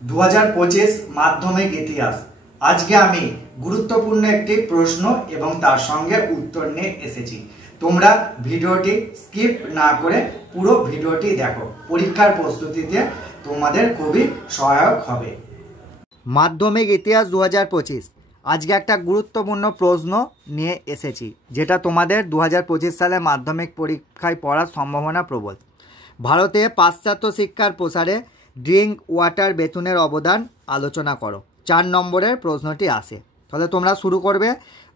2025 মাধ্যমিক ইতিহাস। আজকে আমি গুরুত্বপূর্ণ একটি প্রশ্ন এবং তার সঙ্গে উত্তর নিয়ে এসেছি। তোমরা ভিডিওটি স্কিপ না করে পুরো ভিডিওটি দেখো, পরীক্ষার প্রস্তুতিতে তোমাদের খুবই সহায়ক হবে। মাধ্যমিক ইতিহাস 2025 আজকে একটা গুরুত্বপূর্ণ প্রশ্ন নিয়ে এসেছি, যেটা তোমাদের 2025 সালে মাধ্যমিক পরীক্ষায় পড়ার সম্ভাবনা প্রবল। ভারতে পাশ্চাত্য শিক্ষার প্রসারে ড্রিঙ্ক ওয়াটার বেতনের অবদান আলোচনা করো। 4 নম্বরের প্রশ্নটি আসে। তাহলে তোমরা শুরু করবে।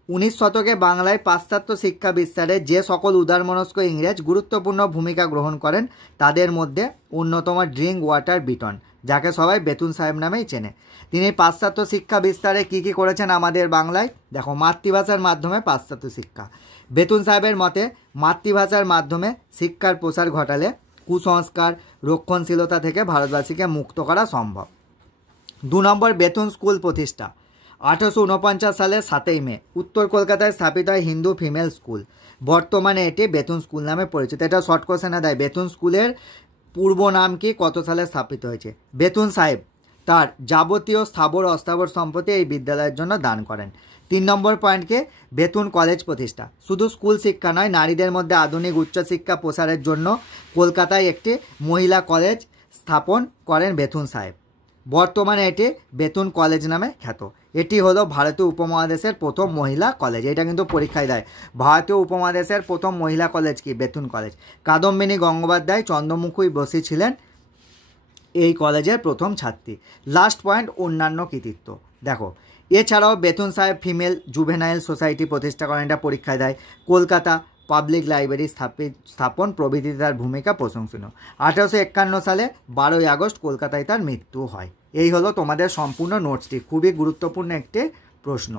19 শতকে বাংলায় পাশ্চাত্য শিক্ষা বিস্তারে যে সকল উদারমনস্ক ইংরেজ গুরুত্বপূর্ণ ভূমিকা গ্রহণ করেন তাদের মধ্যে অন্যতম ড্রিঙ্ক ওয়াটার বিটন, যাকে সবাই বেতুন সাহেব নামেই চেনে। তিনি পাশ্চাত্য শিক্ষা বিস্তারে কি কি করেছেন আমাদের বাংলায়? দেখো, মাতৃভাষার মাধ্যমে পাশ্চাত্য শিক্ষা। বেতুন সাহেবের মতে মাতৃভাষার মাধ্যমে শিক্ষার প্রসার ঘটালে কুসংস্কার, রক্ষণশীলতা থেকে ভারতবাসীকে মুক্ত করা সম্ভব। 2 নম্বর, বেতুন স্কুল প্রতিষ্ঠা। 1849 সালে 7 মে উত্তর কলকাতায় স্থাপিত হয় হিন্দু ফিমেল স্কুল। বর্তমানে এটি বেতুন স্কুল নামে পরিচিত। এটা শর্ট কোশ্চেনে দেয়, বেতুন স্কুলের পূর্ব নাম কি, কত সালে স্থাপিত হয়েছে। বেতুন সাহেব তার যাবতীয় স্থাবর অস্থাবর সম্পত্তি এই বিদ্যালয়ের জন্য দান করেন। 3 নম্বর পয়েন্টকে বেতুন কলেজ প্রতিষ্ঠা। শুধু স্কুল শিক্ষা নয়, নারীদের মধ্যে আধুনিক উচ্চশিক্ষা প্রসারের জন্য কলকাতায় একটি মহিলা কলেজ স্থাপন করেন বেতুন সাহেব। বর্তমানে এটি বেতুন কলেজ নামে খ্যাত। এটি হলো ভারতীয় উপমহাদেশের প্রথম মহিলা কলেজ। এটা কিন্তু পরীক্ষায় দেয়। ভারতীয় উপমহাদেশের প্রথম মহিলা কলেজ কি? বেতুন কলেজ। কাদম্বিনী গঙ্গোপাধ্যায়, চন্দ্রমুখী বসু ছিলেন এই কলেজের প্রথম ছাত্রী। লাস্ট পয়েন্ট, অন্যান্য কৃতিত্ব। দেখো, এছাড়াও বেতুন সাহেব ফিমেল জুভেনাইল সোসাইটি প্রতিষ্ঠা করেন। এটা পরীক্ষায় দেয়। কলকাতা পাবলিক লাইব্রেরি স্থাপন প্রভৃতিতে তার ভূমিকা প্রশংসনীয়। 1851 সালে 12 আগস্ট কলকাতায় তার মৃত্যু হয়। এই হলো তোমাদের সম্পূর্ণ নোটসটি। খুবই গুরুত্বপূর্ণ একটি প্রশ্ন।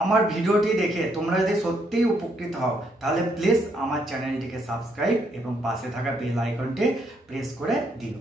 আমার ভিডিওটি দেখে তোমরা যদি সত্যিই উপকৃত হও, তাহলে প্লিজ আমার চ্যানেলটিকে সাবস্ক্রাইব এবং পাশে থাকা বেল আইকনটি প্রেস করে দিও।